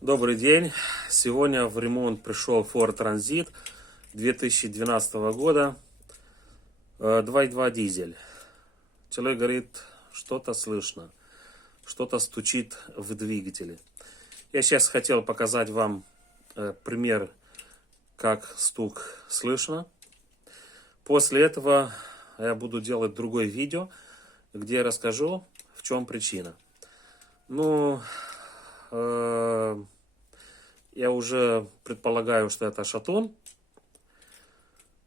Добрый день. Сегодня в ремонт пришел Ford Transit 2012 года. 2.2 дизель. Человек говорит, что-то слышно, что-то стучит в двигателе. Я сейчас хотел показать вам пример, как стук слышно. После этого я буду делать другое видео, где я расскажу, в чем причина. Я уже предполагаю, что это шатун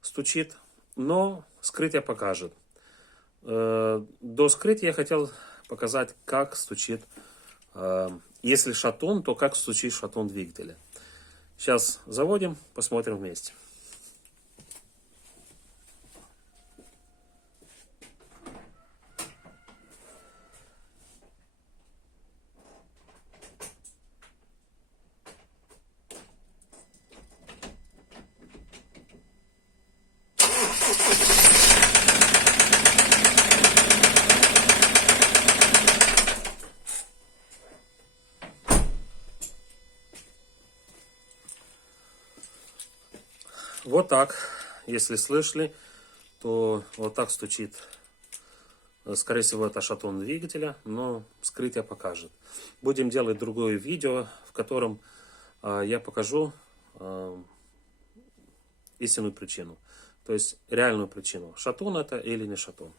стучит, но вскрытие покажет. До вскрытия я хотел показать, как стучит, если шатун, то как стучит шатун двигателя. Сейчас заводим, посмотрим вместе. Вот так, если слышали, то вот так стучит. Скорее всего, это шатун двигателя, но вскрытие покажет. Будем делать другое видео, в котором я покажу истинную причину. То есть реальную причину. Шатун это или не шатун.